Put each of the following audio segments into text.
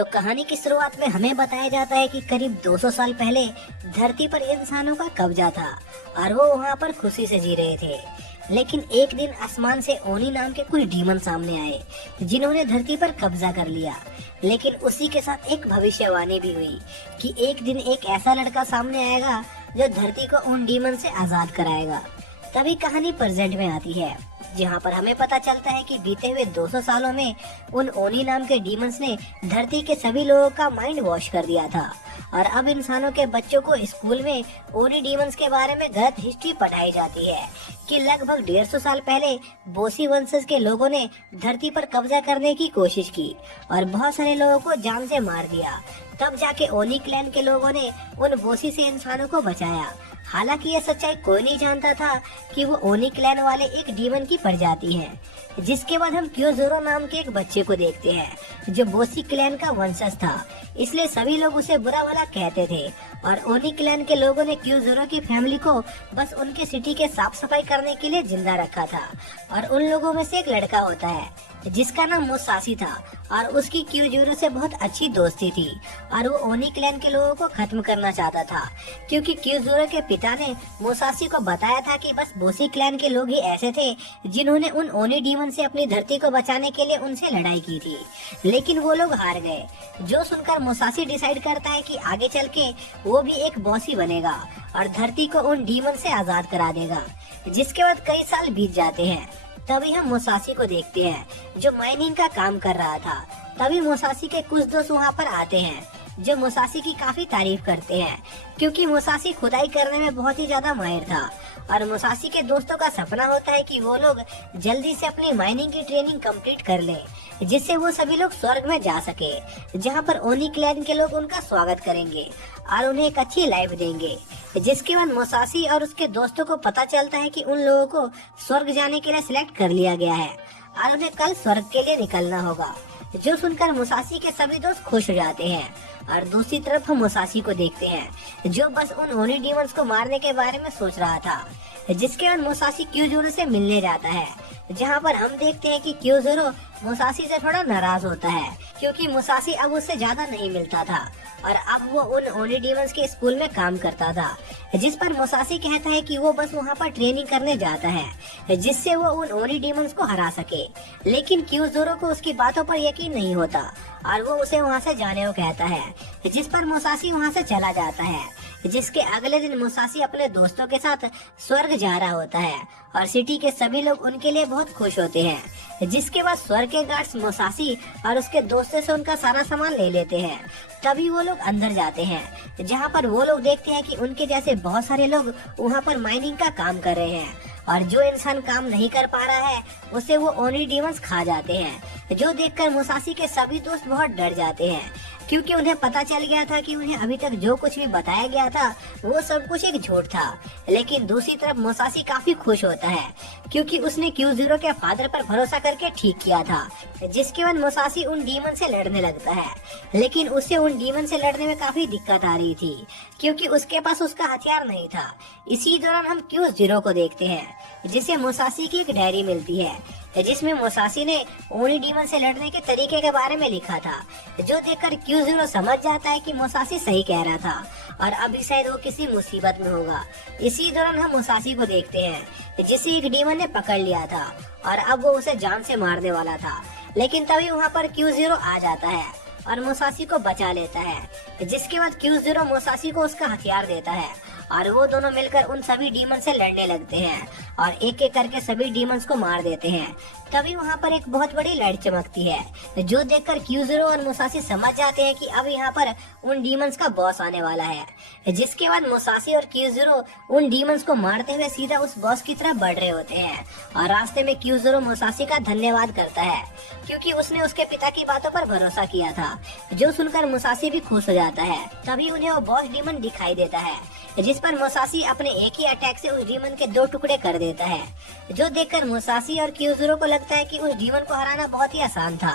तो कहानी की शुरुआत में हमें बताया जाता है कि करीब 200 साल पहले धरती पर इंसानों का कब्जा था और वो वहाँ पर खुशी से जी रहे थे। लेकिन एक दिन आसमान से ओनी नाम के कुछ डीमन सामने आए जिन्होंने धरती पर कब्जा कर लिया। लेकिन उसी के साथ एक भविष्यवाणी भी हुई कि एक दिन एक ऐसा लड़का सामने आएगा जो धरती को उन डीमन से आजाद कराएगा। तभी कहानी प्रेजेंट में आती है जहाँ पर हमें पता चलता है कि बीते हुए 200 सालों में उन ओनी नाम के डीमंस ने धरती के सभी लोगों का माइंड वॉश कर दिया था और अब इंसानों के बच्चों को स्कूल में ओनी डीमंस के बारे में गलत हिस्ट्री पढ़ाई जाती है कि लगभग 150 साल पहले बोसी वंशज के लोगों ने धरती पर कब्जा करने की कोशिश की और बहुत सारे लोगों को जान से मार दिया। तब जाके ओनी क्लैन के लोगों ने उन बोसी से इंसानों को बचाया। हालांकि यह सच्चाई कोई नहीं जानता था कि वो ओनी क्लैन वाले एक डीमन की प्रजाति है। जिसके बाद हम क्योजोरो नाम के एक बच्चे को देखते हैं जो बोसी क्लैन का वंशज था, इसलिए सभी लोग उसे बुरा भला कहते थे और ओनी क्लैन के लोगों ने क्योजोरो की फैमिली को बस उनके सिटी के साफ सफाई करने के लिए जिंदा रखा था। और उन लोगों में से एक लड़का होता है जिसका नाम मुसासी था और उसकी क्योजोरो से बहुत अच्छी दोस्ती थी और वो ओनी क्लैन के लोगों को खत्म करना चाहता था क्योंकि क्योजोरो के पिता ने मुसासी को बताया था कि बस बोसी क्लैन के लोग ही ऐसे थे जिन्होंने उन ओनी डीमन से अपनी धरती को बचाने के लिए उनसे लड़ाई की थी। लेकिन वो लोग हार गए। जो सुनकर मुसासी डिसाइड करता है कि आगे चल के वो भी एक बॉसी बनेगा और धरती को उन डीमन से आजाद करा देगा। जिसके बाद कई साल बीत जाते हैं। तभी हम मुसासी को देखते हैं जो माइनिंग का काम कर रहा था। तभी मुसासी के कुछ दोस्त वहाँ पर आते हैं जो मुसासी की काफी तारीफ करते हैं क्योंकि मुसासी खुदाई करने में बहुत ही ज्यादा माहिर था और मुसासी के दोस्तों का सपना होता है कि वो लोग जल्दी से अपनी माइनिंग की ट्रेनिंग कंप्लीट कर लें जिससे वो सभी लोग स्वर्ग में जा सके जहाँ पर ओनी क्लैन के लोग उनका स्वागत करेंगे और उन्हें एक अच्छी लाइफ देंगे। जिसके बाद मुसासी और उसके दोस्तों को पता चलता है कि उन लोगों को स्वर्ग जाने के लिए सिलेक्ट कर लिया गया है और उन्हें कल स्वर्ग के लिए निकलना होगा। जो सुनकर मुसासी के सभी दोस्त खुश हो जाते हैं और दूसरी तरफ हम मुसासी को देखते हैं जो बस उन ओनी डीमंस को मारने के बारे में सोच रहा था। जिसके बाद मुसासी क्योजोरो से मिलने जाता है जहाँ पर हम देखते हैं कि क्योजोरो मुसासी से थोड़ा नाराज होता है क्योंकि मुसासी अब उससे ज्यादा नहीं मिलता था और अब वो उन ओनी डीमंस के स्कूल में काम करता था। जिस पर मुसासी कहता है कि वो बस वहाँ पर ट्रेनिंग करने जाता है जिससे वो उन ओनी डीमंस को हरा सके। लेकिन क्योजोरो को उसकी बातों पर यकीन नहीं होता और वो उसे वहाँ से जाने को कहता है जिस पर मुसासी वहाँ से चला जाता है। जिसके अगले दिन मुसासी अपने दोस्तों के साथ स्वर्ग जा रहा होता है और सिटी के सभी लोग उनके लिए बहुत खुश होते हैं। जिसके बाद स्वर्ग के गार्ड्स मुसासी और उसके दोस्तों से उनका सारा सामान ले लेते हैं। तभी वो लोग अंदर जाते हैं जहाँ पर वो लोग देखते हैं कि उनके जैसे बहुत सारे लोग वहाँ पर माइनिंग का काम कर रहे हैं और जो इंसान काम नहीं कर पा रहा है उसे वो ओनी डीमंस खा जाते हैं। जो देखकर मुसासी के सभी दोस्त बहुत डर जाते हैं क्योंकि उन्हें पता चल गया था कि उन्हें अभी तक जो कुछ भी बताया गया था वो सब कुछ एक झूठ था। लेकिन दूसरी तरफ मुसासी काफी खुश होता है क्योंकि उसने क्योजोरो के फादर पर भरोसा करके ठीक किया था। जिसके बाद मुसासी उन डीमन से लड़ने लगता है लेकिन उसे उन डीमन से लड़ने में काफी दिक्कत आ रही थी क्योंकि उसके पास उसका हथियार नहीं था। इसी दौरान हम क्योजोरो को देखते हैं जिसे मुसासी की एक डायरी मिलती है जिसमें मुसासी ने ओनी डीमन से लड़ने के तरीके के बारे में लिखा था। जो देखकर क्योजोरो समझ जाता है कि मुसासी सही कह रहा था और अभी शायद वो किसी मुसीबत में होगा। इसी दौरान हम मुसासी को देखते हैं जिसे एक डीमन ने पकड़ लिया था और अब वो उसे जान से मारने वाला था। लेकिन तभी वहाँ पर क्योजोरो आ जाता है और मुसासी को बचा लेता है। जिसके बाद क्योजोरो मुसासी को उसका हथियार देता है और वो दोनों मिलकर उन सभी डीमन से लड़ने लगते हैं और एक एक करके सभी डीमंस को मार देते हैं। तभी वहाँ पर एक बहुत बड़ी लाइट चमकती है जो देखकर क्योजोरो और मुसासी समझ जाते हैं कि अब यहाँ पर उन डीमंस का बॉस आने वाला है। जिसके बाद मुसासी और क्योजोरो उन डीमंस को मारते हुए सीधा उस बॉस की तरफ बढ़ रहे होते हैं और रास्ते में क्योजोरो मुसासी का धन्यवाद करता है क्योंकि उसने उसके पिता की बातों पर भरोसा किया था। जो सुनकर मुसासी भी खुश हो जाता है। तभी उन्हें वो बॉस डीमन दिखाई देता है जिस पर मुसासी अपने एक ही अटैक से उस डीमन के 2 टुकड़े कर देता है। जो देखकर मुसासी और क्योजोरो को लगता है कि उस डीमन को हराना बहुत ही आसान था।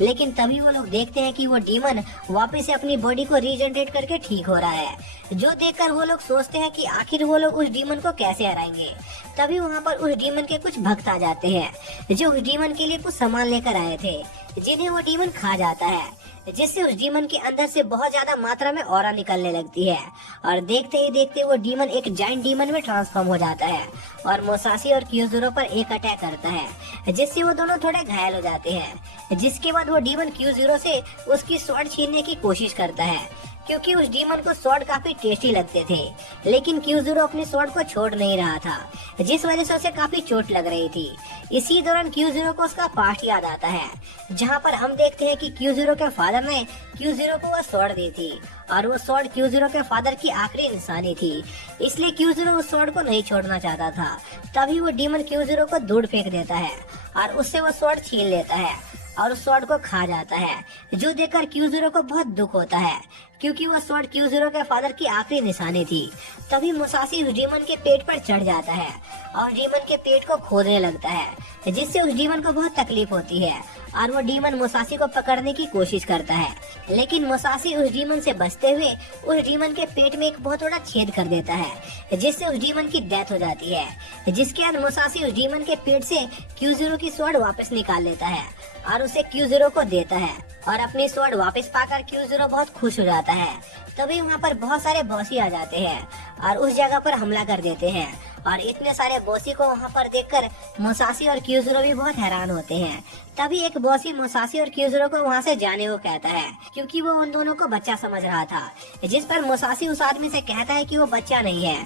लेकिन तभी वो लोग देखते हैं कि वो डीमन वापस से अपनी बॉडी को रीजनरेट करके ठीक हो रहा है। जो देखकर वो लोग सोचते हैं कि आखिर वो लोग उस डीमन को कैसे हराएंगे। तभी वहाँ पर उस डीमन के कुछ भक्त आ जाते हैं जो उस डीमन के लिए कुछ सामान लेकर आए थे जिन्हें वो डीमन खा जाता है। जिससे उस डीमन के अंदर से बहुत ज्यादा मात्रा में ऑरा निकलने लगती है और देखते ही देखते वो डीमन एक जाइंट डीमन में ट्रांसफॉर्म हो जाता है और मुसाशी और क्यूज़ुरो पर एक अटैक करता है, जिससे वो दोनों थोड़े घायल हो जाते हैं। जिसके बाद वो डीमन क्यूज़ुरो से उसकी स्वॉर्ड छीनने की कोशिश करता है, क्योंकि उस डीमन को स्वॉर्ड काफी टेस्टी लगते थे। लेकिन क्यूज़ुरो अपने स्वॉर्ड को छोड़ नहीं रहा था, जिस वजह से उसे काफी चोट लग रही थी। इसी दौरान क्यूज़ुरो को उसका पास्ट याद आता है, जहाँ पर हम देखते हैं कि क्यूज़ुरो के फादर ने क्यूज़ुरो को वो स्वॉर्ड दी थी और वो स्वॉर्ड क्यूज़ुरो के फादर की आखिरी निशानी थी। इसलिए क्यूज़ुरो उस स्वॉर्ड को नहीं छोड़ना चाहता था। तभी वो डीमन क्यूज़ुरो को दूर फेंक देता है और उससे वो स्वॉर्ड छीन लेता है और उस स्वॉर्ड को खा जाता है, जो देखकर क्यूज़ुरो को बहुत दुख होता है, क्योंकि वो स्वॉर्ड क्यूज़ुरो के फादर की आखिरी निशानी थी। तभी मुसाशी उस डीमन के पेट पर चढ़ जाता है और डीमन के पेट को खोदने लगता है, जिससे उस डीमन को बहुत तकलीफ होती है और वो डीमन मुसाशी को पकड़ने की कोशिश करता है। लेकिन मुसाशी उस डीमन से बचते हुए उस डीमन के पेट में एक बहुत बड़ा छेद कर देता है, जिससे उस डीमन की डेथ हो जाती है। जिसके बाद मुसाशी उस डीमन के पेट से क्यूज़ुरो की स्वॉर्ड वापस निकाल लेता है और उसे क्यूज़ुरो को देता है और अपनी स्वॉर्ड वापस पाकर क्यूज़ुरो बहुत खुश हो जाता है। तभी वहाँ पर बहुत सारे बॉसी आ जाते हैं और उस जगह पर हमला कर देते हैं और इतने सारे बॉसी को वहाँ पर देखकर मुसाशी और क्यूज़ुरो भी बहुत हैरान होते हैं। तभी एक बॉसी मुसाशी और क्यूज़ुरो को वहाँ से जाने को कहता है, क्योंकि वो उन दोनों को बच्चा समझ रहा था। जिस पर मुसाशी उस आदमी से कहता है कि वो बच्चा नहीं है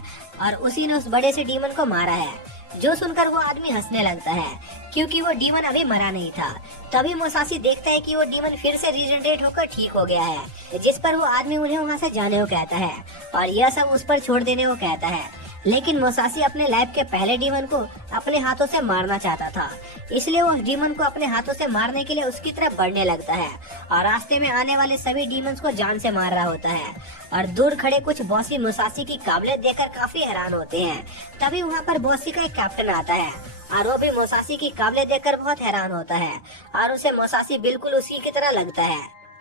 और उसी ने उस बड़े से डीमन को मारा है, जो सुनकर वो आदमी हंसने लगता है, क्योंकि वो डीमन अभी मरा नहीं था। तभी मुसाशी देखता है कि वो डीमन फिर से रीजनरेट होकर ठीक हो गया है, जिस पर वो आदमी उन्हें वहाँ से जाने को कहता है और यह सब उस पर छोड़ देने को कहता है। लेकिन मुसाशी अपने लाइफ के पहले डीमन को अपने हाथों से मारना चाहता था, इसलिए वो डीमन को अपने हाथों से मारने के लिए उसकी तरफ बढ़ने लगता है और रास्ते में आने वाले सभी डीमंस को जान से मार रहा होता है। और दूर खड़े कुछ बॉसी मुसाशी की काबिलियत देखकर काफी हैरान होते हैं। तभी वहाँ पर बॉसी का एक कैप्टन आता है और वो भी मुसाशी की काबिलियत देखकर बहुत हैरान होता है और उसे मुसाशी बिल्कुल उसी की तरह लगता है।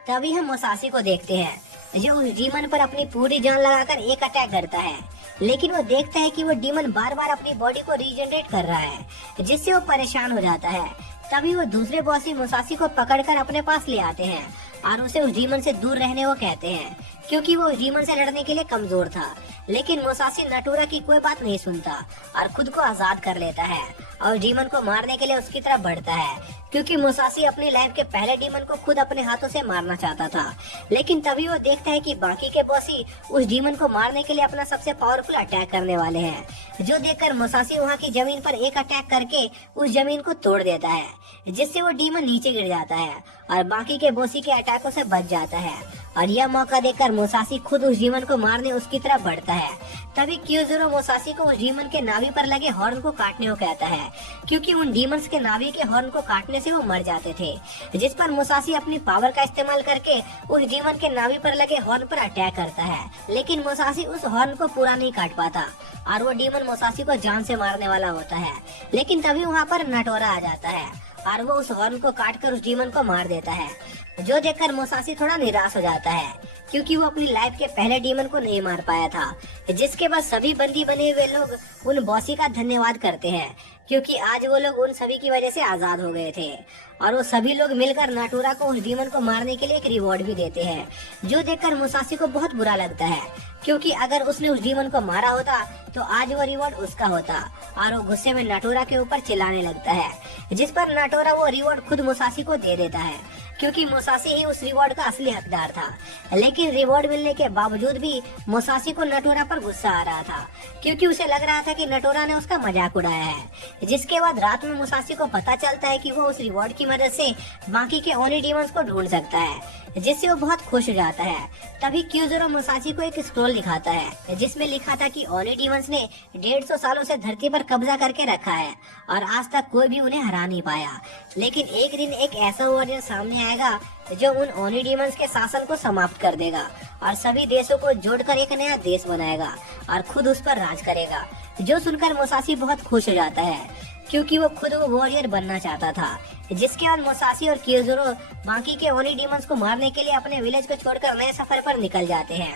तभी हम मुसाशी को देखते हैं, जो उस डीमन पर अपनी पूरी जान लगाकर एक अटैक करता है। लेकिन वो देखता है कि वो डीमन बार बार अपनी बॉडी को रीजनरेट कर रहा है, जिससे वो परेशान हो जाता है। तभी वो दूसरे बॉसी मुसाशी को पकड़कर अपने पास ले आते हैं और उसे उस डीमन से दूर रहने को कहते हैं, क्योंकि वो उस डीमन से लड़ने के लिए कमजोर था। लेकिन मुसाशी नटूरा की कोई बात नहीं सुनता और खुद को आजाद कर लेता है और डीमन को मारने के लिए उसकी तरफ बढ़ता है, क्योंकि मुसाशी अपनी लाइफ के पहले डीमन को खुद अपने हाथों से मारना चाहता था। लेकिन तभी वो देखता है कि बाकी के बॉसी उस डीमन को मारने के लिए अपना सबसे पावरफुल अटैक करने वाले हैं, जो देखकर मुसाशी वहाँ की जमीन पर एक अटैक करके उस जमीन को तोड़ देता है, जिससे वो डीमन नीचे गिर जाता है और बाकी के बॉसी के अटैकों से बच जाता है। और यह मौका देखकर मुसाशी खुद उस डीमन को मारने उसकी तरफ बढ़ता है। तभी क्यूज़ुरो मुसाशी को उस डीमन के नाभि पर लगे हॉर्न को काटने को कहता है, क्योंकि उन डीमंस के नाभि के हॉर्न को काटने से वो मर जाते थे। जिस पर मुसाशी अपनी पावर का इस्तेमाल करके उस डीमन के नाभि पर लगे हॉर्न पर अटैक करता है। लेकिन मुसाशी उस हॉर्न को पूरा नहीं काट पाता और वो डीमन मुसाशी को जान से मारने वाला होता है। लेकिन तभी वहाँ पर नटोरा आ जाता है और वो उस हॉर्न को काटकर उस डीमन को मार देता है, जो देखकर मुसाशी थोड़ा निराश हो जाता है, क्योंकि वो अपनी लाइफ के पहले डीमन को नहीं मार पाया था। जिसके बाद सभी बंदी बने हुए लोग उन बॉसी का धन्यवाद करते हैं, क्योंकि आज वो लोग उन सभी की वजह से आजाद हो गए थे। और वो सभी लोग मिलकर नाटूरा को उस डीमन को मारने के लिए एक रिवॉर्ड भी देते हैं, जो देखकर मुसाशी को बहुत बुरा लगता है, क्योंकि अगर उसने उस डीमन को मारा होता तो आज वो रिवॉर्ड उसका होता। और वो गुस्से में नाटूरा के ऊपर चिल्लाने लगता है, जिस पर नाटूरा वो रिवॉर्ड खुद मुसाशी को दे देता है, क्योंकि मुसाशी ही उस रिवॉर्ड का असली हकदार था। लेकिन रिवॉर्ड मिलने के बावजूद भी मुसाशी को नटोरा पर गुस्सा आ रहा था, क्योंकि उसे लग रहा था कि नटोरा ने उसका मजाक उड़ाया है। जिसके बाद रात में मुसाशी को पता चलता है कि वो उस रिवॉर्ड की मदद से बाकी के ओनी डीमंस को ढूंढ सकता है, जिससे वो बहुत खुश हो जाता है। तभी क्यूज़ुरो मुसाशी को एक स्क्रॉल दिखाता है, जिसमें लिखा था कि ओनी डीमंस ने 150 सालों से धरती पर कब्जा करके रखा है और आज तक कोई भी उन्हें हरा नहीं पाया। लेकिन एक दिन एक ऐसा वॉरियर सामने आएगा जो उन ओनी डीमंस के शासन को समाप्त कर देगा और सभी देशों को जोड़कर एक नया देश बनाएगा और खुद उस पर राज करेगा। जो सुनकर मुसाशी बहुत खुश हो जाता है, क्योंकि वो खुद वो वॉरियर बनना चाहता था। जिसके बाद मुसाशी और क्यूज़ुरो बाकी के ओनी डीमंस को मारने के लिए अपने विलेज को छोड़कर नए सफर पर निकल जाते हैं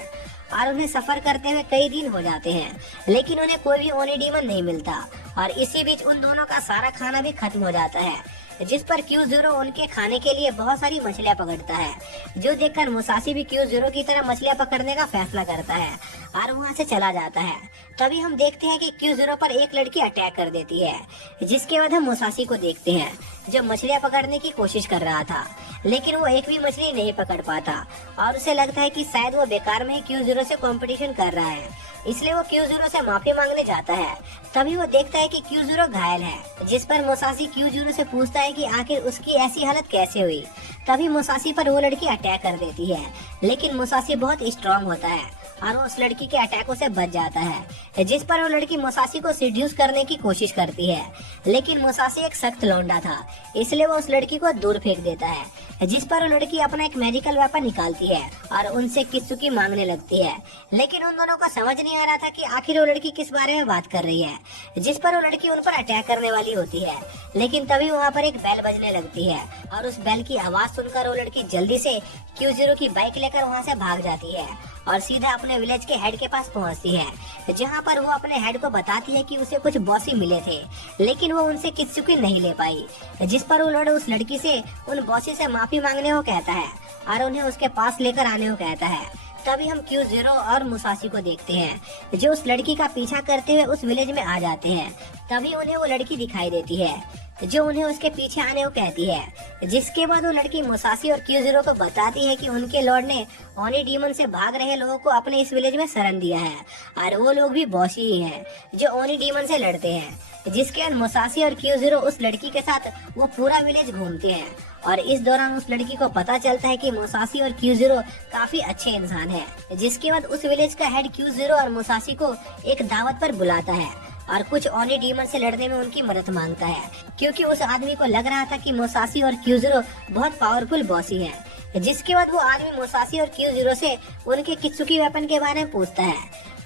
और उन्हें सफर करते हुए कई दिन हो जाते हैं, लेकिन उन्हें कोई भी ओनी डीमन नहीं मिलता। और इसी बीच उन दोनों का सारा खाना भी खत्म हो जाता है। जिस पर क्यू0 उनके खाने के लिए बहुत सारी मछलियां पकड़ता है। जो देखकर मुसाशी भी क्यू0 की तरह मछलियां पकड़ने का फैसला करता है और वहां से चला जाता है। तभी हम देखते हैं कि क्यू0 पर एक लड़की अटैक कर देती है, जिसके बाद हम मुसाशी को देखते हैं जो मछलियां पकड़ने की कोशिश कर रहा था, लेकिन वो एक भी मछली नहीं पकड़ पाता और उसे लगता है कि शायद वो बेकार में ही क्यू0 से कंपटीशन कर रहा है, इसलिए वो क्यू0 से माफी मांगने जाता है। तभी वो देखता है कि क्यू0 घायल है, जिस पर मुसाशी क्यू0 से पूछता है कि आखिर उसकी ऐसी हालत कैसे हुई। तभी मुसाशी पर वो लड़की अटैक कर देती है, लेकिन मुसाशी बहुत स्ट्रांग होता है और वो उस लड़की के अटैकों से बच जाता है, जिस पर वो लड़की मुसाशी को सिड्यूस करने की कोशिश करती है, लेकिन मुसाशी एक सख्त लौंडा था, इसलिए वो उस लड़की को दूर फेंक देता है, जिस पर वो लड़की अपना एक मैजिकल वेपन निकालती है और उनसे कित्सुकी मांगने लगती है। लेकिन उन दोनों को समझ नहीं आ रहा था कि आखिर वो लड़की किस बारे में बात कर रही है, जिस पर वो लड़की उन पर अटैक करने वाली होती है। लेकिन तभी वहाँ पर एक बेल बजने लगती है और उस बेल की आवाज सुनकर वो लड़की जल्दी से क्यू0 की बाइक लेकर वहाँ से भाग जाती है और सीधा अपने विलेज के हेड के पास पहुंचती है, जहां पर वो अपने हेड को बताती है कि उसे कुछ बॉसी मिले थे, लेकिन वो उनसे कित्सुकी नहीं ले पाई, जिस पर वो उस लड़की से उन बॉसी से माफी मांगने को कहता है और उन्हें उसके पास लेकर आने को कहता है। तभी हम क्यू0 और मुसाशी को देखते हैं जो उस लड़की का पीछा करते हुए उस विलेज में आ जाते हैं। तभी उन्हें वो लड़की दिखाई देती है जो उन्हें उसके पीछे आने को कहती है, जिसके बाद वो लड़की मुसाशी और क्यू0 को बताती है कि उनके लॉर्ड ने ओनी डीमन से भाग रहे लोगों को अपने इस विलेज में शरण दिया है और वो लोग भी बॉसी ही हैं जो ओनी डीमन से लड़ते हैं। जिसके बाद मुसाशी और क्यू0 उस लड़की के साथ वो पूरा विलेज घूमते हैं और इस दौरान उस लड़की को पता चलता है कि मुसाशी और क्यू0 काफी अच्छे इंसान हैं। जिसके बाद उस विलेज का हेड क्यू0 और मुसाशी को एक दावत पर बुलाता है और कुछ ओनी डीमन से लड़ने में उनकी मदद मांगता है, क्योंकि उस आदमी को लग रहा था कि मुसाशी और क्यू0 बहुत पावरफुल बॉसी हैं। जिसके बाद वो आदमी मुसाशी और क्यू0 से उनके कित्सुकी वेपन के बारे में पूछता है,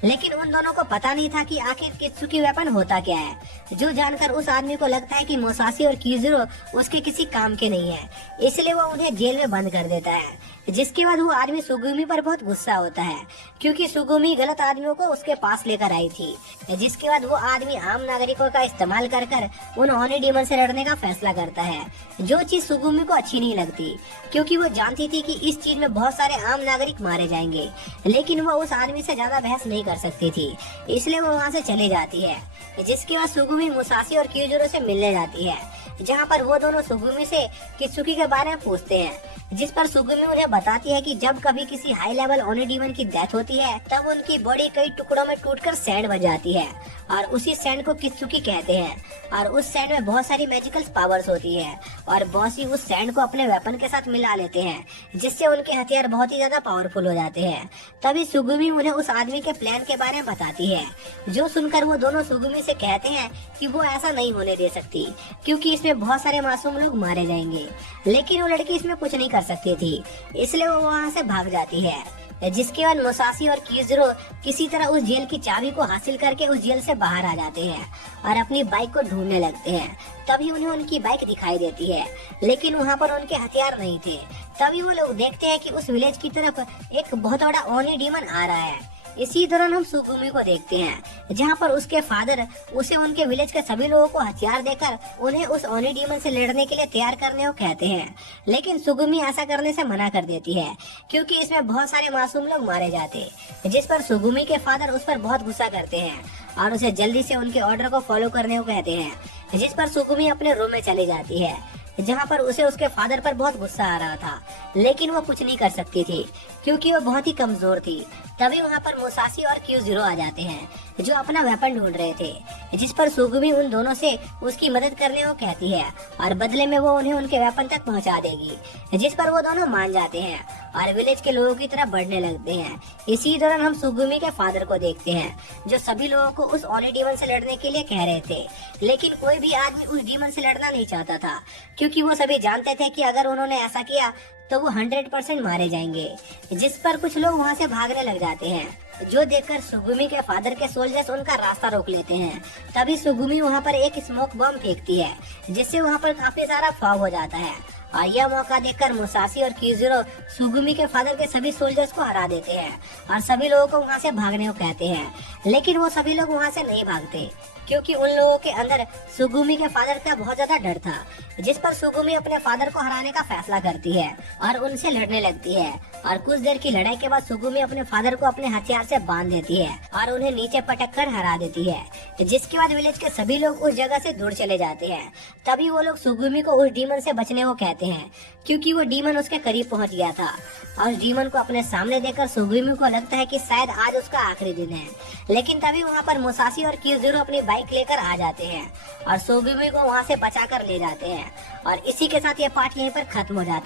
लेकिन उन दोनों को पता नहीं था कि आखिर कित्सुकी वेपन होता क्या है, जो जानकर उस आदमी को लगता है कि मुसाशी और क्यू0 उसके किसी काम के नहीं है, इसलिए वो उन्हें जेल में बंद कर देता है। जिसके बाद वो आदमी सुगुमी पर बहुत गुस्सा होता है, क्योंकि सुगुमी गलत आदमियों को उसके पास लेकर आई थी। जिसके बाद वो आदमी आम नागरिकों का इस्तेमाल कर उन ओनी डीमन से लड़ने का फैसला करता है, जो चीज सुगुमी को अच्छी नहीं लगती, क्योंकि वो जानती थी कि इस चीज में बहुत सारे आम नागरिक मारे जाएंगे, लेकिन वो उस आदमी से ज्यादा बहस नहीं कर सकती थी, इसलिए वो वहाँ से चली जाती है। जिसके बाद सुगुमी मुसाशी और क्यू0 से मिलने जाती है, जहाँ पर वो दोनों सुगुमी से कित्सुकी के बारे में पूछते हैं, जिस पर सुगुमी उन्हें बताती है कि जब कभी किसी हाई लेवल ओनी डीमन की डेथ होती है तब उनकी बॉडी कई टुकड़ों में टूटकर सैंड बन जाती है और उसी सैंड को कित्सुकी कहते हैं और उस सैंड में बहुत सारी मैजिकल पावर्स होती है और बॉसी उस सैंड को अपने वेपन के साथ मिला लेते हैं, जिससे उनके हथियार बहुत ही ज्यादा पावरफुल हो जाते हैं। तभी सुगुमी उन्हें उस आदमी के प्लान के बारे में बताती है, जो सुनकर वो दोनों सुगुमी से कहते हैं कि वो ऐसा नहीं होने दे सकती, क्योंकि इसमें बहुत सारे मासूम लोग मारे जाएंगे, लेकिन वो लड़की इसमें कुछ नहीं कर सकती थी, इसलिए वो वहाँ से भाग जाती है। जिसके बाद मुसाशी और क्यू0 किसी तरह उस जेल की चाबी को हासिल करके उस जेल से बाहर आ जाते हैं और अपनी बाइक को ढूंढने लगते हैं। तभी उन्हें उनकी बाइक दिखाई देती है, लेकिन वहाँ पर उनके हथियार नहीं थे। तभी वो लोग देखते हैं कि उस विलेज की तरफ एक बहुत बड़ा ओनी डीमन आ रहा है। इसी दौरान हम सुगुमी को देखते हैं, जहाँ पर उसके फादर उसे उनके विलेज के सभी लोगों को हथियार देकर उन्हें उस ओनी डीमन से लड़ने के लिए तैयार करने को कहते हैं, लेकिन सुगुमी ऐसा करने से मना कर देती है, क्योंकि इसमें बहुत सारे मासूम लोग मारे जाते। जिस पर सुगुमी के फादर उस पर बहुत गुस्सा करते हैं और उसे जल्दी से उनके ऑर्डर को फॉलो करने को कहते हैं, जिस पर सुगुमी अपने रूम में चली जाती है, जहाँ पर उसे उसके फादर पर बहुत गुस्सा आ रहा था, लेकिन वो कुछ नहीं कर सकती थी क्योंकि वो बहुत ही कमजोर थी। तभी वहाँ पर मुसाशी और क्यू0 आ जाते हैं, जो अपना वेपन ढूंढ रहे थे, जिस पर सुगुमी उन दोनों से उसकी मदद करने को कहती है और बदले में वो उन्हें उनके वेपन तक पहुँचा देगी, जिस पर वो दोनों मान जाते हैं और विलेज के लोगों की तरफ बढ़ने लगते हैं। इसी दौरान हम सुगुमी के फादर को देखते हैं, जो सभी लोगों को उस ओनी डीमन से लड़ने के लिए कह रहे थे, लेकिन कोई भी आदमी उस डीमन से लड़ना नहीं चाहता था, क्योंकि वो सभी जानते थे कि अगर उन्होंने ऐसा किया तो वो 100% मारे जाएंगे। जिस पर कुछ लोग वहाँ से भागने लग जाते हैं, जो देखकर सुगुमी के फादर के सोल्जर्स उनका रास्ता रोक लेते हैं। तभी सुगुमी वहाँ पर एक स्मोक बम फेंकती है, जिससे वहाँ पर काफी सारा फॉग हो जाता है और यह मौका देखकर मुसाशी और क्यू0 सुगुमी के फादर के सभी सोल्जर्स को हरा देते हैं और सभी लोगों को वहाँ से भागने को कहते हैं, लेकिन वो सभी लोग वहाँ से नहीं भागते, क्योंकि उन लोगों के अंदर सुगुमी के फादर का बहुत ज्यादा डर था, जिस पर सुगुमी अपने फादर को हराने का फैसला करती है और उनसे लड़ने लगती है। और कुछ देर की लड़ाई के बाद सुगुमी अपने फादर को अपने हथियार से बांध देती है और उन्हें नीचे पटक कर हरा देती है, जिसके बाद विलेज के सभी लोग उस जगह से दूर चले जाते हैं। तभी वो लोग सुगुमी को उस डीमन से बचने को कहते हैं, क्योंकि वो डीमन उसके करीब पहुंच गया था। और उस डीमन को अपने सामने देखकर सुगुमी को लगता है कि शायद आज उसका आखिरी दिन है। लेकिन तभी वहाँ पर मुसाशी और कियोजीरो अपनी बाइक लेकर आ जाते हैं और सुगुमी को वहाँ से बचाकर ले जाते हैं। और इसी के साथ ये पार्ट यहीं पर खत्म हो जाता है।